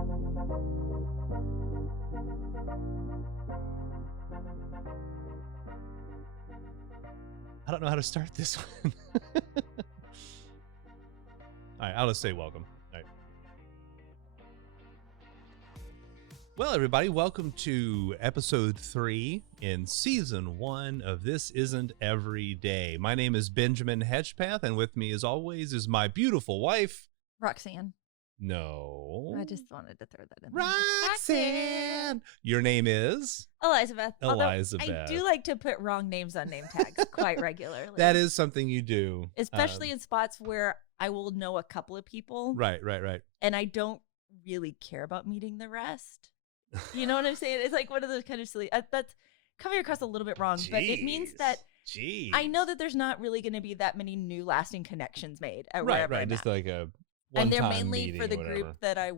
I don't know how to start this one. All right, I'll just say welcome. All right. Well, everybody, welcome to episode 3 in season 1 of This Isn't Every Day. My name is Benjamin Hedgspeth, and with me, as always, is my beautiful wife, Roxanne. No. I just wanted to throw that in. Roxanne. Your name is? Elizabeth. Elizabeth. I do like to put wrong names on name tags quite regularly. That is something you do. Especially in spots where I will know a couple of people. Right. And I don't really care about meeting the rest. You know what I'm saying? It's like one of those kind of silly, that's coming across a little bit wrong, but it means that I know that there's not really going to be that many new lasting connections made at wherever I'm Just at. like a and they're mainly for the group that I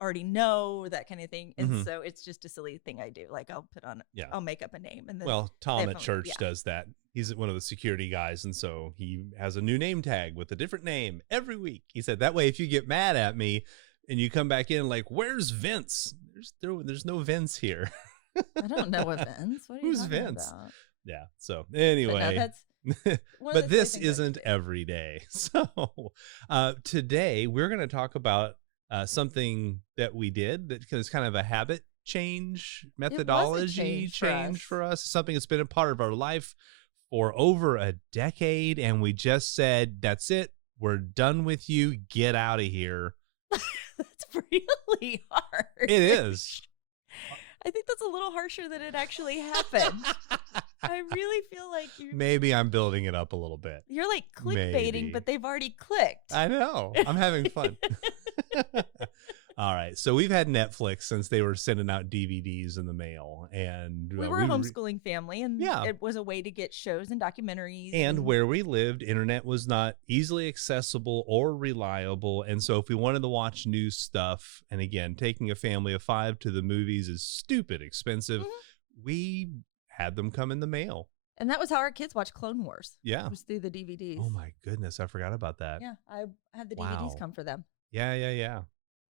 already know, that kind of thing. And so it's just a silly thing I do. Like I'll make up a name. And then Tom at church does that. He's one of the security guys. And so he has a new name tag with a different name every week. He said that way, if you get mad at me and you come back in like, where's Vince? There's no Vince here. I don't know what Vince. What are you talking Vince? About? Yeah. So anyway. But this isn't every day. So today we're going to talk about something that we did that is kind of a habit change, methodology change for us. Something that's been a part of our life for over a decade. And we just said, that's it. We're done with you. Get out of here. That's really hard. It is. I think that's a little harsher than it actually happened. I really feel like maybe I'm building it up a little bit. You're like clickbaiting, but they've already clicked. I know. I'm having fun. All right. So we've had Netflix since they were sending out DVDs in the mail. And we were a homeschooling family, and it was a way to get shows and documentaries. And where we lived, internet was not easily accessible or reliable. And so if we wanted to watch new stuff, and again, taking a family of 5 to the movies is stupid expensive, we had them come in the mail. And that was how our kids watched Clone Wars. Yeah. It was through the DVDs. Oh my goodness. I forgot about that. Yeah. I had the DVDs come for them. Yeah.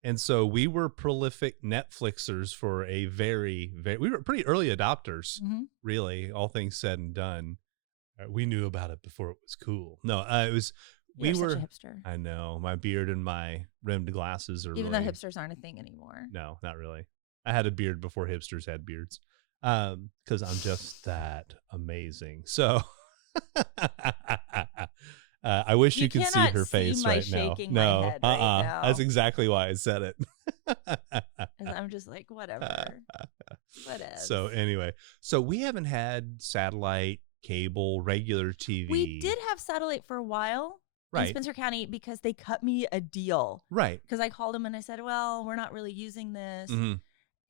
And so we were prolific Netflixers for a we were pretty early adopters, really, all things said and done. We knew about it before it was cool. No, it was, You're such a hipster. I know. My beard and my rimmed glasses are Even though hipsters aren't a thing anymore. No, not really. I had a beard before hipsters had beards. Because I'm just that amazing. So I wish you could see her face right now. No, right now. That's exactly why I said it. I'm just like, whatever. So anyway, so we haven't had satellite, cable, regular TV. We did have satellite for a while. In Spencer County, because they cut me a deal. Right. Because I called them and I said, well, we're not really using this.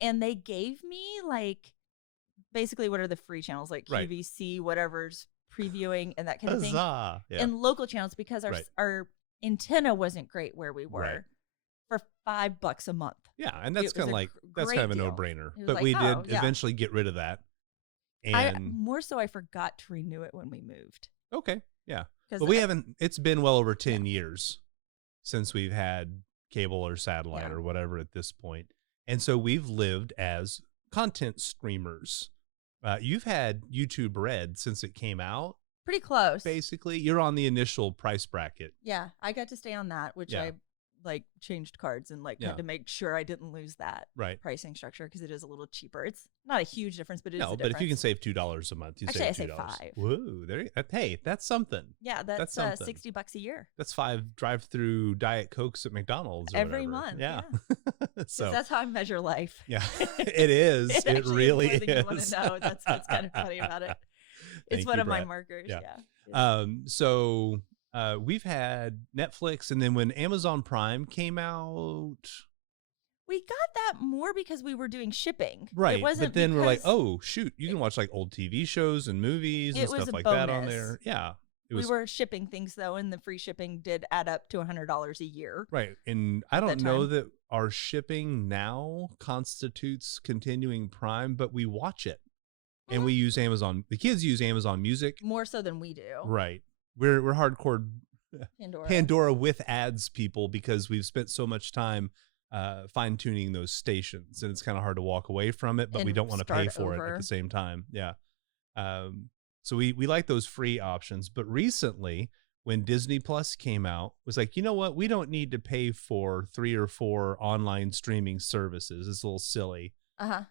And they gave me basically what are the free channels, like QVC, whatever's previewing and that kind of thing. Yeah. And local channels, because our antenna wasn't great where we were, for $5 a month. Yeah, and that's kind of like, that's kind of a no-brainer. But we did eventually get rid of that. And more so I forgot to renew it when we moved. Okay, yeah. But we haven't, it's been well over 10 years since we've had cable or satellite or whatever at this point. And so we've lived as content streamers. You've had YouTube Red since it came out. Pretty close. Basically, you're on the initial price bracket. Yeah, I got to stay on that, which I changed cards and had to make sure I didn't lose that pricing structure, because it is a little cheaper. It's not a huge difference, but it is a difference. But if you can save $2 a month, you save $2. I say $5. Whoa, hey, that's something. Yeah, that's something. $60 a year. That's 5 drive-through Diet Cokes at McDonald's every month. Yeah. So that's how I measure life. Yeah, it is. it really is. You want to know. That's what's kind of funny about it. It's one of my markers. Yeah. So we've had Netflix, and then when Amazon Prime came out, we got that more because we were doing shipping. Right. It wasn't, but then we're like, oh, shoot, you can watch like old TV shows and movies and stuff like that on there. Yeah. We were shipping things, though, and the free shipping did add up to $100 a year. Right. And I don't know that our shipping now constitutes continuing Prime, but we watch it. And we use Amazon. The kids use Amazon Music. More so than we do. Right. We're hardcore Pandora with ads people, because we've spent so much time fine tuning those stations, and it's kind of hard to walk away from it, but we don't want to pay for it at the same time. Yeah. So we like those free options, but recently when Disney Plus came out, was like, you know what? We don't need to pay for 3 or 4 online streaming services. It's a little silly.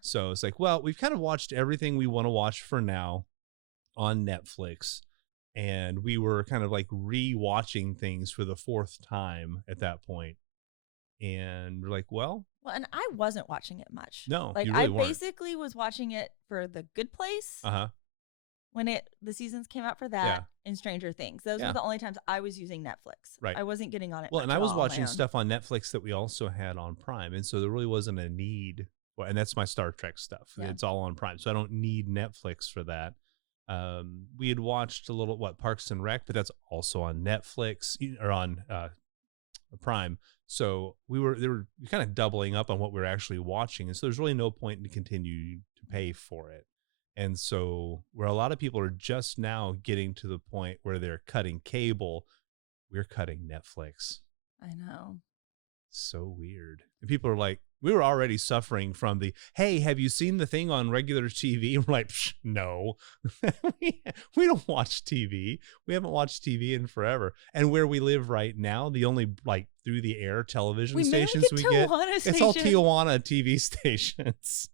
So it's like, well, we've kind of watched everything we want to watch for now on Netflix. And we were kind of like re-watching things for the 4th time at that point. And we're like, well, and I wasn't watching it much. No, like you really I weren't. Basically was watching it for The Good Place. When the seasons came out for that and Stranger Things. Those were the only times I was using Netflix. Right. I wasn't getting on it. Well, and I was watching stuff on Netflix that we also had on Prime. And so there really wasn't a need. Well, and that's my Star Trek stuff. Yeah. It's all on Prime. So I don't need Netflix for that. We had watched a little, Parks and Rec, but that's also on Netflix or on Prime. So they were kind of doubling up on what we were actually watching. And so there's really no point in continuing to pay for it. And so where a lot of people are just now getting to the point where they're cutting cable, we're cutting Netflix. I know. So weird. And people are like, we were already suffering from the, hey, have you seen the thing on regular TV? And we're like, no, we don't watch TV. We haven't watched TV in forever. And where we live right now, the only like through the air television stations we get, it's all Tijuana TV stations.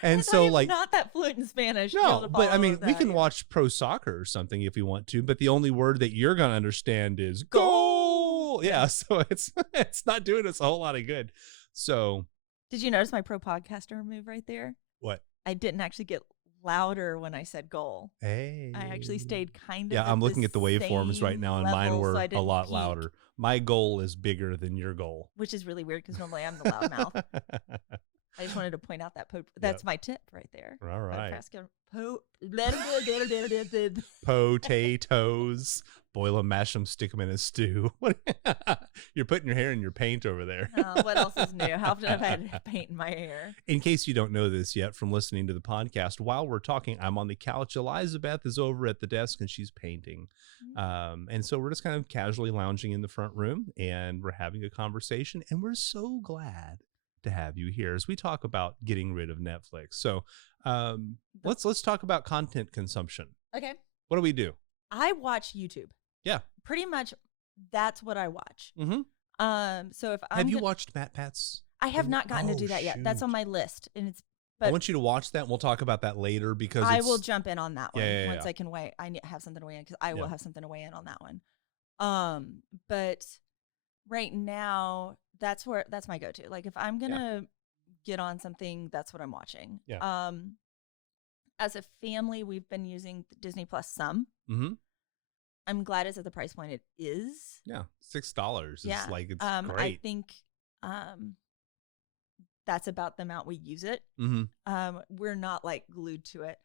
And so like not that fluent in Spanish. No, but I mean, we can watch pro soccer or something if we want to, but the only word that you're going to understand is goal. Yeah. So it's not doing us a whole lot of good. So did you notice my pro podcaster move right there? What? I didn't actually get louder when I said goal. Hey. I actually stayed kind of. Yeah. I'm looking at the waveforms right now and mine were a lot louder. My goal is bigger than your goal. Which is really weird because normally I'm the loud mouth. I just wanted to point out that that's my tip right there. All right. Potatoes. Boil them, mash them, stick them in a stew. You're putting your hair in your paint over there. What else is new? How often have I had paint in my hair? In case you don't know this yet from listening to the podcast, while we're talking, I'm on the couch. Elizabeth is over at the desk and she's painting. And so we're just kind of casually lounging in the front room and we're having a conversation. And we're so glad to have you here as we talk about getting rid of Netflix. So let's talk about content consumption. Okay. What do we do? I watch YouTube. Yeah. Pretty much that's what I watch. So if Have you watched Matt Pat's? I have not gotten to do that yet. That's on my list. And I want you to watch that. And we'll talk about that later because I will jump in on that one once I can weigh. I have something to weigh in because I will have something to weigh in on that one. But right now, that's my go-to. Like if I'm gonna get on something, that's what I'm watching. Yeah. As a family, we've been using Disney Plus some. I'm glad it's at the price point it is. Yeah, $6. Yeah. It's like it's great. I think that's about the amount we use it. We're not like glued to it.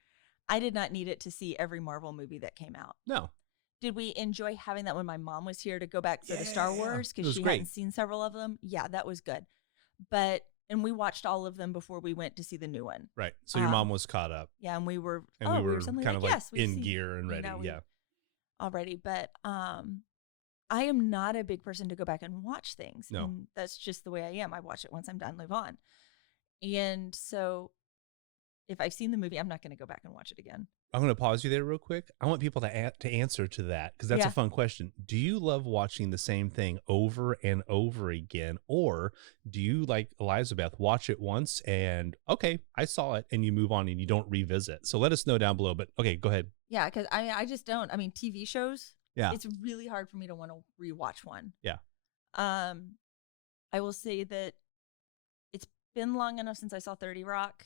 I did not need it to see every Marvel movie that came out. No. Did we enjoy having that when my mom was here to go back for the Star Wars because she hadn't seen several of them? Yeah, that was good. And we watched all of them before we went to see the new one. Right. So your mom was caught up. Yeah, and we were kind of like in gear and ready. Already. But I am not a big person to go back and watch things. No. And that's just the way I am. I watch it once I'm done, live on. And so if I've seen the movie, I'm not going to go back and watch it again. I'm going to pause you there real quick. I want people to answer to that because that's a fun question. Do you love watching the same thing over and over again? Or do you, like Elizabeth, watch it once and, okay, I saw it, and you move on and you don't revisit? So let us know down below. But, okay, go ahead. Yeah, because I just don't. I mean, TV shows, it's really hard for me to want to rewatch one. Yeah. I will say that it's been long enough since I saw 30 Rock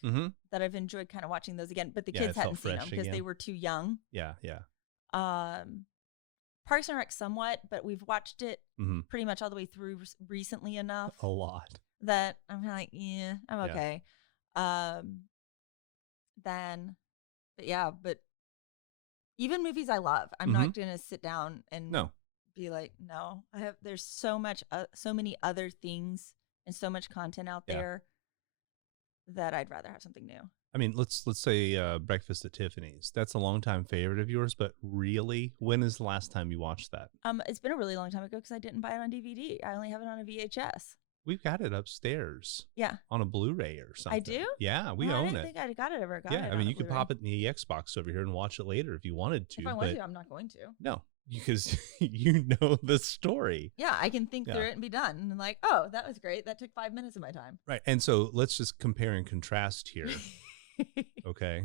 that I've enjoyed kind of watching those again, but the kids hadn't seen them because they were too young. Yeah. Parks and Rec somewhat, but we've watched it pretty much all the way through recently enough. A lot. That I'm kind of like, yeah, I'm okay. But even movies I love, I'm not going to sit down and be like, no, there's so many other things and so much content out there that I'd rather have something new. I mean, let's say Breakfast at Tiffany's. That's a longtime favorite of yours, but really, when is the last time you watched that? It's been a really long time ago because I didn't buy it on DVD. I only have it on a VHS. We've got it upstairs. Yeah. On a Blu-ray or something. I do? Yeah, we own it. I think I got it ever. I mean, you could pop it in the Xbox over here and watch it later if you wanted to. If I want to, I'm not going to. No, because you know the story. Yeah, I can think through it and be done. And like, oh, that was great. That took 5 minutes of my time. Right. And so let's just compare and contrast here. Okay.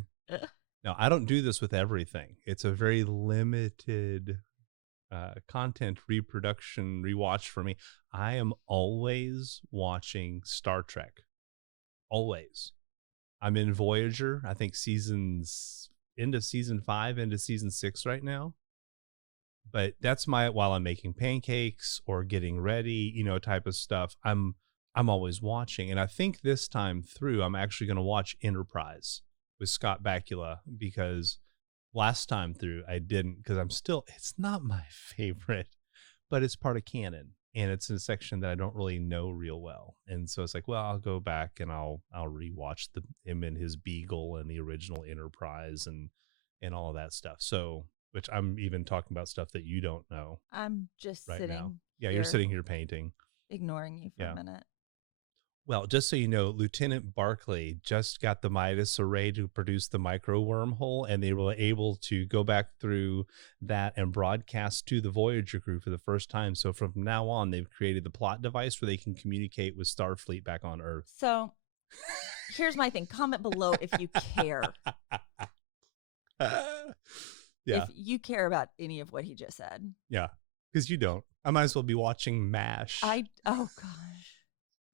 Now, I don't do this with everything. It's a very limited content reproduction rewatch for me. I am always watching Star Trek. Always. I'm in Voyager. I think into season 5, into season 6 right now. But that's while I'm making pancakes or getting ready, type of stuff. I'm always watching. And I think this time through, I'm actually going to watch Enterprise with Scott Bakula, because last time through I didn't, because it's not my favorite, but it's part of canon. And it's in a section that I don't really know real well. And so it's like, well, I'll go back and I'll rewatch him and his Beagle and the original Enterprise and all of that stuff. So, which I'm even talking about stuff that you don't know. I'm just right sitting now. Yeah, you're sitting here painting. Ignoring you for a minute. Well, just so you know, Lieutenant Barclay just got the Midas array to produce the micro wormhole, and they were able to go back through that and broadcast to the Voyager crew for the first time. So from now on, they've created the plot device where they can communicate with Starfleet back on Earth. So here's my thing. Comment below if you care. Yeah. If you care about any of what he just said. Yeah, because you don't. I might as well be watching MASH. Oh, gosh.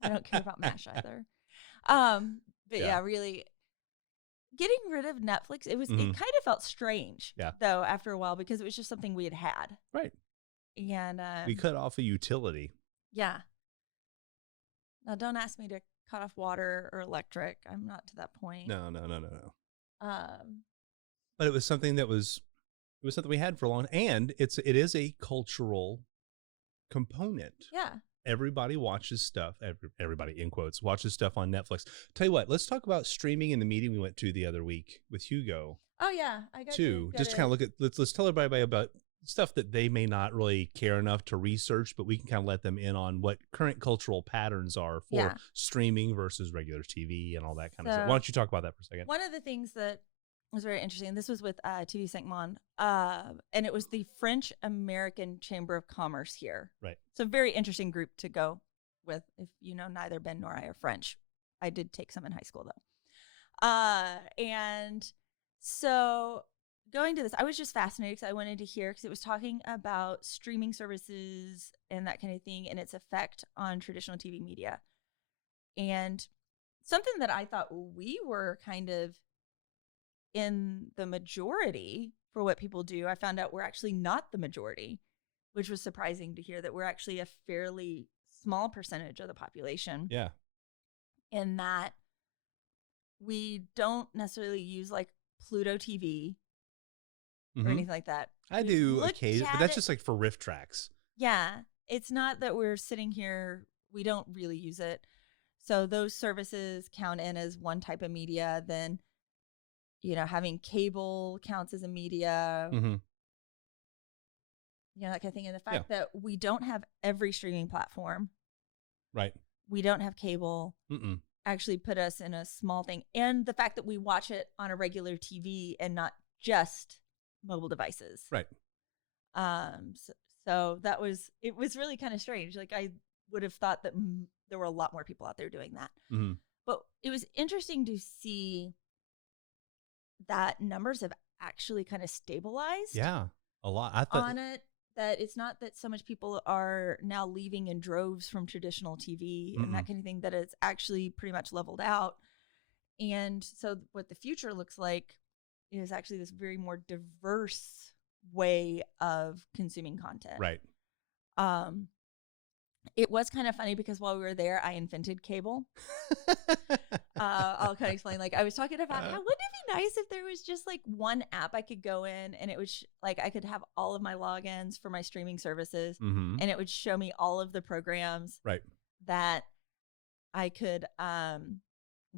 I don't care about MASH either. But yeah, really getting rid of Netflix, it kind of felt strange though after a while, because it was just something we had. Right. And we cut off a utility. Yeah. Now don't ask me to cut off water or electric. I'm not to that point. No. But it was something we had for a long time, and it is a cultural component. Yeah. Everybody watches stuff. Everybody, in quotes, watches stuff on Netflix. Tell you what, let's talk about streaming in the meeting we went to the other week with Hugo. Oh yeah, I got to just kind of look at. Let's tell everybody about stuff that they may not really care enough to research, but we can kind of let them in on what current cultural patterns are for streaming versus regular TV and all that kind of stuff. Why don't you talk about that for a second? One of the things that was very interesting. This was with TV Saint Mon, and it was the French American Chamber of Commerce here. Right. So very interesting group to go with. If you know, neither Ben nor I are French. I did take some in high school though. And so going to this, I was just fascinated because I wanted to hear, because it was talking about streaming services and that kind of thing and its effect on traditional TV media. And something that I thought we were kind of in the majority for what people do, I found out we're actually not the majority, which was surprising to hear, that we're actually a fairly small percentage of the population. Yeah. In that we don't necessarily use like Pluto TV or anything like that. I do occasionally, but that's just like for riff tracks. Yeah. It's not that we're sitting here, we don't really use it. So those services count in as one type of media. Then having cable counts as a media, that kind of thing. And the fact that we don't have every streaming platform, right? We don't have cable, actually put us in a small thing. And the fact that we watch it on a regular TV and not just mobile devices, right? So it was really kind of strange. Like I would have thought that there were a lot more people out there doing that, but it was interesting to see that numbers have actually kind of stabilized. Yeah, a lot. I thought on it, that it's not that so much people are now leaving in droves from traditional TV and that kind of thing, that it's actually pretty much leveled out. And so what the future looks like is actually this very more diverse way of consuming content. Right. It was kind of funny because while we were there, I invented cable. I'll kind of explain. Like I was talking about how wouldn't it be nice if there was just like one app I could go in and it was like I could have all of my logins for my streaming services, and it would show me all of the programs that I could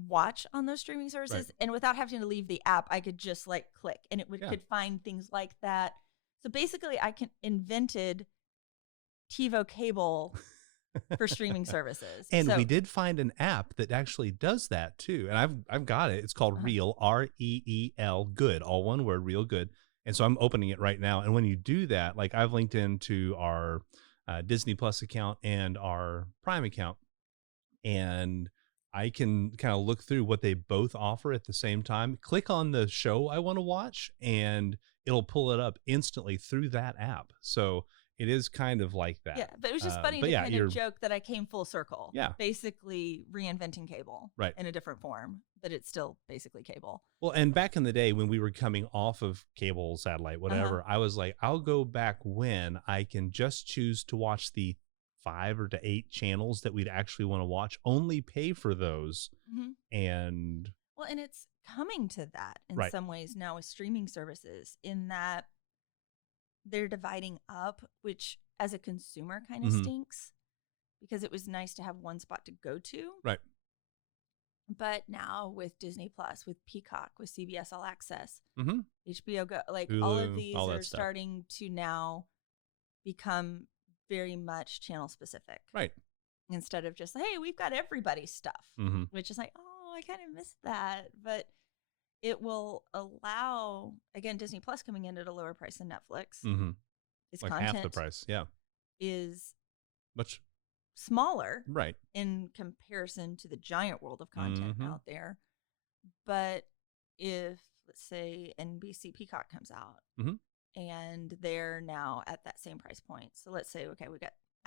watch on those streaming services, and without having to leave the app, I could just like click and it could find things like that. So basically, I invented TiVo cable for streaming services. And we did find an app that actually does that too. And I've got it. It's called Reel, REEL, good, all one word, Reel Good. And so I'm opening it right now. And when you do that, like I've linked into our Disney Plus account and our Prime account, and I can kind of look through what they both offer at the same time, click on the show I want to watch, and it'll pull it up instantly through that app. So it is kind of like that. Yeah, but it was just funny to kind of joke that I came full circle. Yeah. Basically reinventing cable in a different form, but it's still basically cable. Well, and back in the day when we were coming off of cable, satellite, whatever, I was like, I'll go back when I can just choose to watch the 5 or to 8 channels that we'd actually want to watch, only pay for those. And well, and it's coming to that in some ways now with streaming services, in that they're dividing up, which as a consumer kind of stinks, because it was nice to have one spot to go to. Right. But now with Disney Plus, with Peacock, with CBS All Access, HBO Go, like Hulu, all of these are starting to now become very much channel specific. Right. Instead of just, hey, we've got everybody's stuff, which is like, oh, I kind of missed that. But it will allow, again, Disney Plus coming in at a lower price than Netflix. Its like content half the price. Yeah. Is much smaller. Right. In comparison to the giant world of content out there. But if, let's say, NBC Peacock comes out, and they're now at that same price point. So let's say, okay,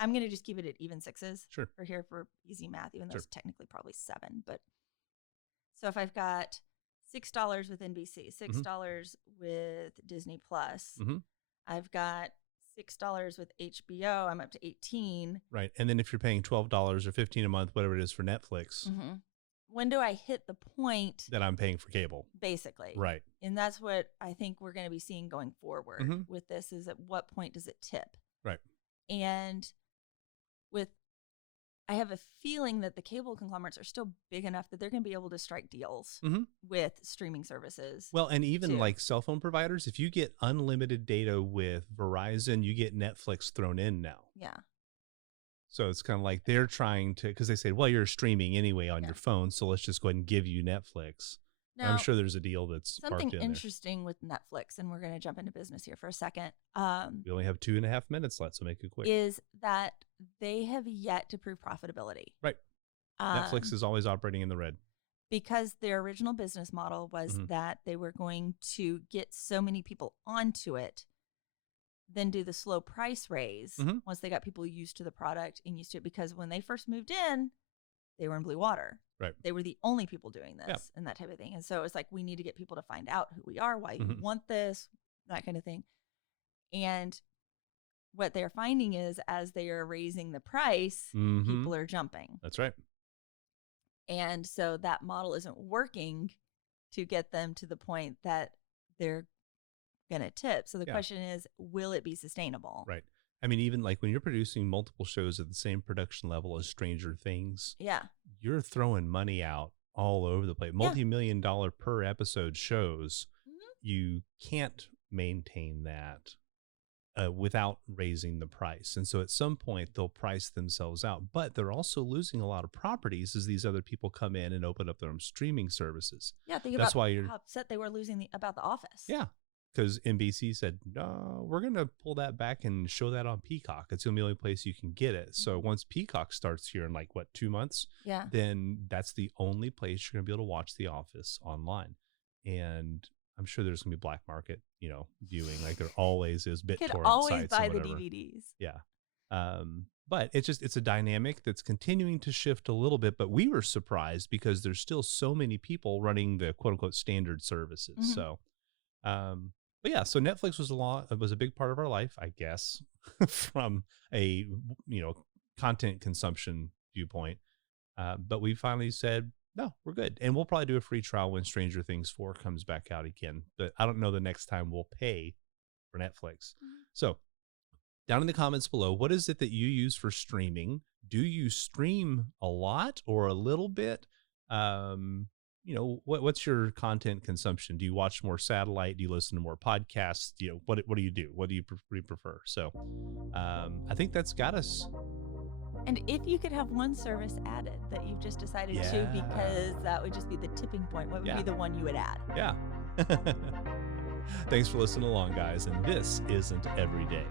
I'm going to just keep it at even 6s for here for easy math, even though it's technically probably 7. But so if I've got $6 with NBC, $6 with Disney Plus, I've got $6 with HBO, I'm up to 18. Right. And then if you're paying $12 or $15 a month, whatever it is for Netflix, when do I hit the point that I'm paying for cable? Basically. Right. And that's what I think we're going to be seeing going forward with this, is at what point does it tip? Right. And I have a feeling that the cable conglomerates are still big enough that they're going to be able to strike deals with streaming services. Well, and even like cell phone providers, if you get unlimited data with Verizon, you get Netflix thrown in now. Yeah. So it's kind of like they're trying to, because they say, well, you're streaming anyway on your phone, so let's just go ahead and give you Netflix. Now, I'm sure there's a deal that's something interesting with Netflix, and we're going to jump into business here for a second. We only have 2.5 minutes left, so make it quick. Is that they have yet to prove profitability. Right. Netflix is always operating in the red. Because their original business model was that they were going to get so many people onto it, then do the slow price raise once they got people used to the product and used to it. Because when they first moved in, they were in blue water. Right. They were the only people doing this and that type of thing. And so it was like, we need to get people to find out who we are, why you want this, that kind of thing. And what they're finding is, as they are raising the price, people are jumping. That's right. And so that model isn't working to get them to the point that they're going to tip. So the question is, will it be sustainable? Right. I mean, even like when you're producing multiple shows at the same production level as Stranger Things, you're throwing money out all over the place. Multi-million-dollar per episode shows. You can't maintain that without raising the price. And so at some point they'll price themselves out, but they're also losing a lot of properties as these other people come in and open up their own streaming services. Yeah. Think about how upset they were losing about The Office. Yeah. Because NBC said, no, we're going to pull that back and show that on Peacock. It's going to be the only place you can get it. So once Peacock starts here in like, 2 months? Yeah. Then that's the only place you're going to be able to watch The Office online. And I'm sure there's going to be black market, viewing, like there always is. BitTorrent sites. You could always buy the DVDs. Yeah. But it's a dynamic that's continuing to shift a little bit. But we were surprised because there's still so many people running the quote unquote standard services. So, but yeah, so Netflix was a big part of our life, I guess, from a, content consumption viewpoint. But we finally said, no, we're good. And we'll probably do a free trial when Stranger Things 4 comes back out again. But I don't know the next time we'll pay for Netflix. So down in the comments below, what is it that you use for streaming? Do you stream a lot or a little bit? What's your content consumption? Do you watch more satellite? Do you listen to more podcasts? What do you do? What do you prefer? So I think that's got us And if you could have one service added that you've just decided to, because that would just be the tipping point, what would be the one you would add? Yeah. Thanks for listening along, guys. And this isn't every day.